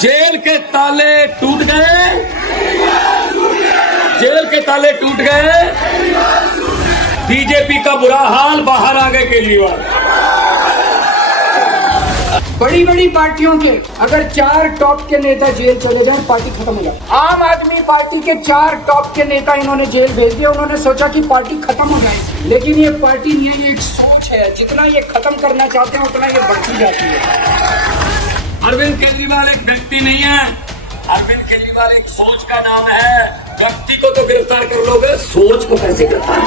Jail के ताले टूट गए, जेल के ताले टूट गए। बीजेपी का बुरा हाल, बाहर आ गए केजरीवाल। बड़ी बड़ी पार्टियों के अगर 4 टॉप के नेता जेल चले जाएं, पार्टी खत्म हो जाए। आम आदमी पार्टी के 4 टॉप के नेता इन्होंने जेल भेज दिया। उन्होंने सोचा कि पार्टी खत्म हो जाएगी, लेकिन ये पार्टी नहीं है, ये एक सोच है। जितना ये खत्म करना चाहते हैं उतना ये बढ़ती जाती है। अरविंद केजरीवाल एक व्यक्ति नहीं है, अरविंद केजरीवाल एक सोच का नाम है। व्यक्ति को तो गिरफ्तार कर लोगे, सोच को कैसे गिरफ्तार?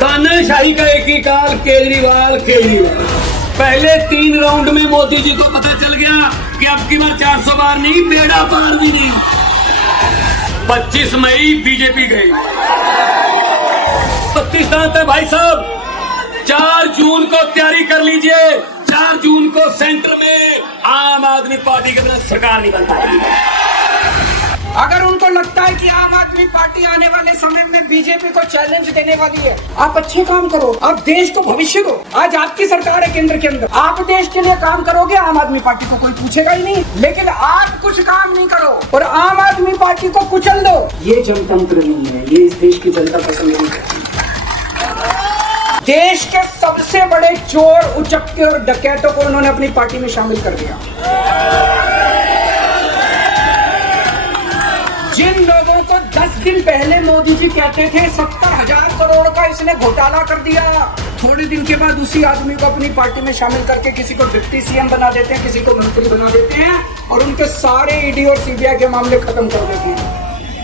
तानाशाही का एक ही काल, केजरीवाल केजरीवाल। पहले 3 राउंड में मोदी जी को पता चल गया कि अब की बार 400 बार नहीं, बेड़ा पार भी नहीं। 25 मई बीजेपी गई। 32 दांत है भाई साहब। 4 जून को तैयारी कर लीजिए। 4 जून को सेंटर में आम आदमी पार्टी के बिना सरकार नहीं बन पाएगी। अगर उनको लगता है कि आम आदमी पार्टी आने वाले समय में बीजेपी को चैलेंज देने वाली है, आप अच्छे काम करो, आप देश को भविष्य दो। आज आपकी सरकार है केंद्र के अंदर, आप देश के लिए काम करोगे, आम आदमी पार्टी को कोई पूछेगा ही नहीं। लेकिन आप कुछ काम नहीं करो और आम आदमी पार्टी को कुचल दो, ये जनतंत्र नहीं है, ये इस देश की जनता पसंद नहीं करती। देश के सबसे बड़े चोर, उचक्के और डकैतों को उन्होंने अपनी पार्टी में शामिल कर दिया। जिन लोगों को 10 दिन पहले मोदी जी कहते थे 70,000 करोड़ का इसने घोटाला कर दिया, थोड़े दिन के बाद उसी आदमी को अपनी पार्टी में शामिल करके किसी को डिप्टी सीएम बना देते हैं, किसी को मंत्री बना देते हैं और उनके सारे ईडी और सीबीआई के मामले खत्म कर देते हैं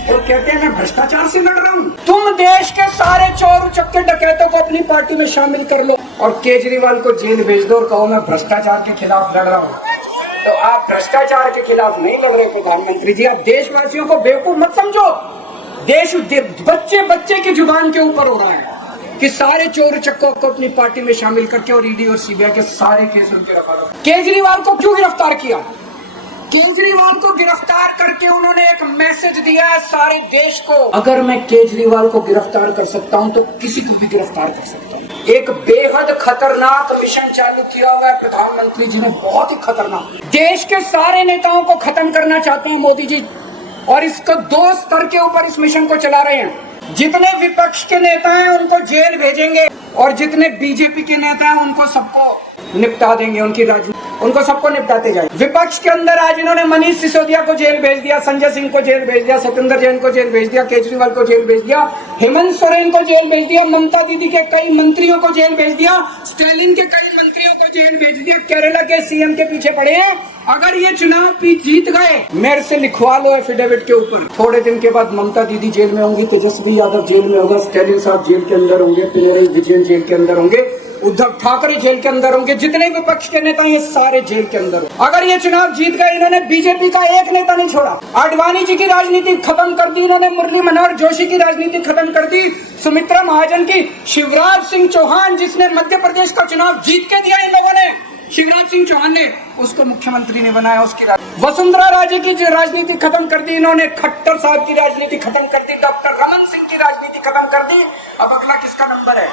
और कहते हैं मैं भ्रष्टाचार से लड़ रहा हूँ। तुम देश के सारे चोर उचक्के डकैतों को अपनी पार्टी में शामिल कर लो और केजरीवाल को जेल भेज दो और कहो मैं भ्रष्टाचार के खिलाफ लड़ रहा हूँ। तो आप भ्रष्टाचार के खिलाफ नहीं लड़ रहे प्रधानमंत्री जी। आप देशवासियों को बेवकूफ मत समझो। देश बच्चे बच्चे की जुबान के ऊपर हो रहा है कि सारे चोर चक्कों को अपनी पार्टी में शामिल करके और ईडी और सीबीआई के सारे केस उनके रखा। केजरीवाल को क्यों गिरफ्तार किया? केजरीवाल को गिरफ्तार करके उन्होंने एक मैसेज दिया है सारे देश को, अगर मैं केजरीवाल को गिरफ्तार कर सकता हूं तो किसी को भी गिरफ्तार कर सकता हूं। एक बेहद खतरनाक मिशन चालू किया हुआ है प्रधानमंत्री जी ने, बहुत ही खतरनाक। देश के सारे नेताओं को खत्म करना चाहते हैं मोदी जी और इसको 2 स्तर के ऊपर इस मिशन को चला रहे हैं। जितने विपक्ष के नेता हैं उनको जेल भेजेंगे और जितने बीजेपी के नेता हैं उनको सबको निपटा देंगे, उनकी राजनीति उनको सबको निपटाते जाए। विपक्ष के अंदर आज इन्होंने मनीष सिसोदिया को जेल भेज दिया, संजय सिंह को जेल भेज दिया, सत्येंद्र जैन को जेल भेज दिया, केजरीवाल को जेल भेज दिया, हेमंत सोरेन को जेल भेज दिया, ममता दीदी के कई मंत्रियों को जेल भेज दिया, स्टालिन के कई मंत्रियों को जेल भेज दिया, केरला के सीएम के पीछे पड़े हैं। अगर ये चुनाव भी जीत गए, मेरे से लिखवा लो एफिडेविट के ऊपर, थोड़े दिन के बाद ममता दीदी जेल में होंगी, तेजस्वी यादव जेल में होगा, स्टालिन साहब जेल के अंदर होंगे, पिनराई विजयन जेल के अंदर होंगे, उद्धव ठाकरे जेल के अंदर होंगे, जितने विपक्ष के नेता ये सारे जेल के अंदर। अगर ये चुनाव जीत गए, इन्होंने बीजेपी का एक नेता नहीं छोड़ा। आडवाणी जी की राजनीति खत्म कर दी इन्होंने, मुरली मनोहर जोशी की राजनीति खत्म कर दी, सुमित्रा महाजन की, शिवराज सिंह चौहान जिसने मध्य प्रदेश का चुनाव जीत के दिया इन लोगों ने, शिवराज सिंह चौहान ने उसको मुख्यमंत्री ने बनाया, उसकी वसुंधरा राजे की राजनीति खत्म कर दी इन्होंने, खट्टर साहब की राजनीति खत्म कर दी, डॉक्टर रमन सिंह की राजनीति खत्म कर दी। अब अगला किसका नंबर है?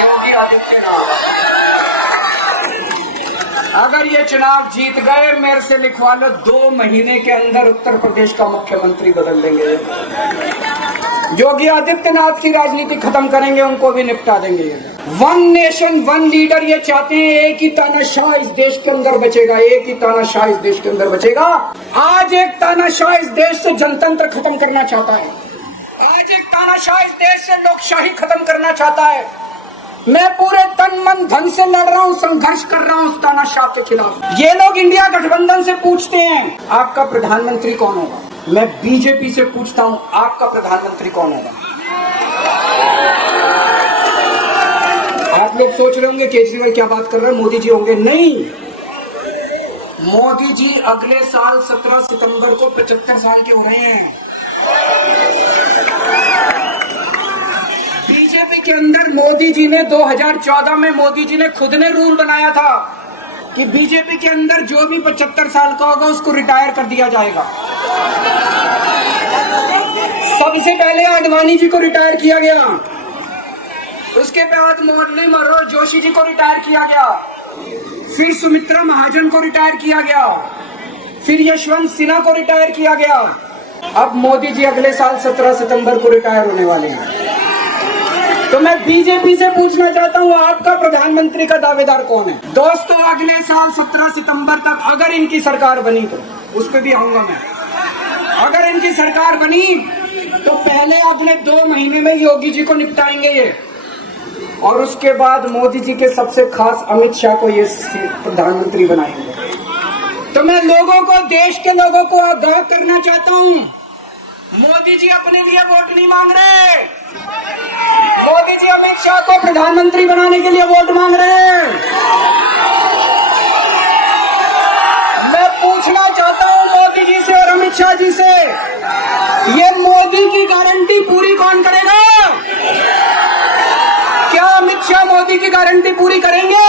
योगी आदित्यनाथ। अगर ये चुनाव जीत गए, मेरे से लिखवा लो, 2 महीने के अंदर उत्तर प्रदेश का मुख्यमंत्री बदल देंगे। योगी आदित्यनाथ की राजनीति खत्म करेंगे, उनको भी निपटा देंगे। 1 नेशन 1 लीडर ये चाहते हैं, एक ही तानाशाह इस देश के अंदर बचेगा, एक ही तानाशाह इस देश के अंदर बचेगा। आज एक तानाशाह इस देश से जनतंत्र खत्म करना चाहता है, आज एक तानाशाह इस देश से लोकशाही खत्म करना चाहता है। मैं पूरे तन मन धन से लड़ रहा हूँ, संघर्ष कर रहा हूँ उस तानाशाह के खिलाफ। ये लोग इंडिया गठबंधन से पूछते हैं आपका प्रधानमंत्री कौन होगा, मैं बीजेपी से पूछता हूँ आपका प्रधानमंत्री कौन होगा। आप लोग सोच रहे होंगे केजरीवाल क्या बात कर रहे हैं, मोदी जी होंगे। नहीं, मोदी जी अगले साल 17 सितंबर को 75 साल के हो रहे हैं। बीजेपी के अंदर मोदी जी ने 2014 में मोदी जी ने खुद ने रूल बनाया था कि बीजेपी के अंदर जो भी 75 साल का होगा उसको रिटायर कर दिया जाएगा। सबसे पहले आडवाणी जी को रिटायर किया गया, उसके बाद मुरली मनोहर जोशी जी को रिटायर किया गया, फिर सुमित्रा महाजन को रिटायर किया गया, फिर यशवंत सिन्हा को रिटायर किया गया। अब मोदी जी अगले साल 17 सितंबर को रिटायर होने वाले हैं। तो मैं बीजेपी से पूछना चाहता हूं, आपका प्रधानमंत्री का दावेदार कौन है? दोस्तों, अगले साल 17 सितंबर तक अगर इनकी सरकार बनी, तो उस पर भी आऊंगा मैं, अगर इनकी सरकार बनी तो पहले अगले 2 महीने में योगी जी को निपटाएंगे ये, और उसके बाद मोदी जी के सबसे खास अमित शाह को ये प्रधानमंत्री बनाएंगे। तो मैं लोगों को, देश के लोगों को आगाह करना चाहता हूं, मोदी जी अपने लिए वोट नहीं मांग रहे, मोदी जी अमित शाह को प्रधानमंत्री बनाने के लिए वोट मांग रहे हैं। मैं पूछना चाहता हूं मोदी जी से और अमित शाह जी से, ये मोदी की गारंटी पूरी कौन करेगा? क्या अमित शाह मोदी की गारंटी पूरी करेंगे?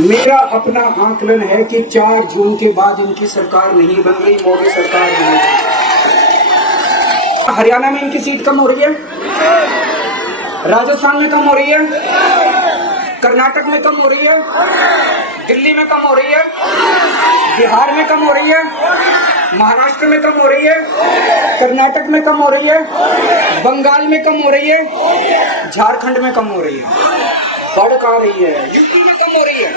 मेरा अपना आकलन है कि 4 जून के बाद इनकी सरकार नहीं बन रही, मोदी सरकार नहीं। हरियाणा में इनकी सीट कम हो रही है, राजस्थान में कम हो रही है, कर्नाटक में कम हो रही है, दिल्ली में कम हो रही है, बिहार में कम हो रही है, महाराष्ट्र में कम हो रही है, कर्नाटक में कम हो रही है, बंगाल में कम हो रही है, झारखंड में कम हो रही है, बढ़ कहाँ रही है? यूपी में कम हो रही है,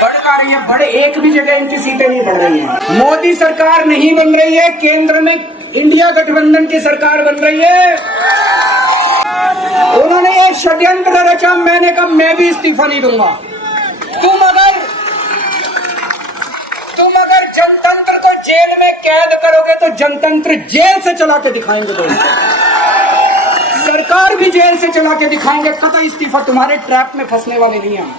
बढ़ कहाँ रही है? बड़े एक भी जगह इनकी सीटें नहीं बढ़ रही हैं। मोदी सरकार नहीं बन रही है, केंद्र में इंडिया गठबंधन की सरकार बन रही है। उन्होंने ये षड्यंत्र रचा, मैंने कहा मैं भी इस्तीफा नहीं दूंगा। तुम अगर जनतंत्र को जेल में कैद करोगे तो जनतंत्र जेल से चला के दिखाएंगे, सरकार भी जेल से चला के दिखाएंगे। कतई इस्तीफा, तुम्हारे ट्रैप में फंसने वाले नहीं हैं।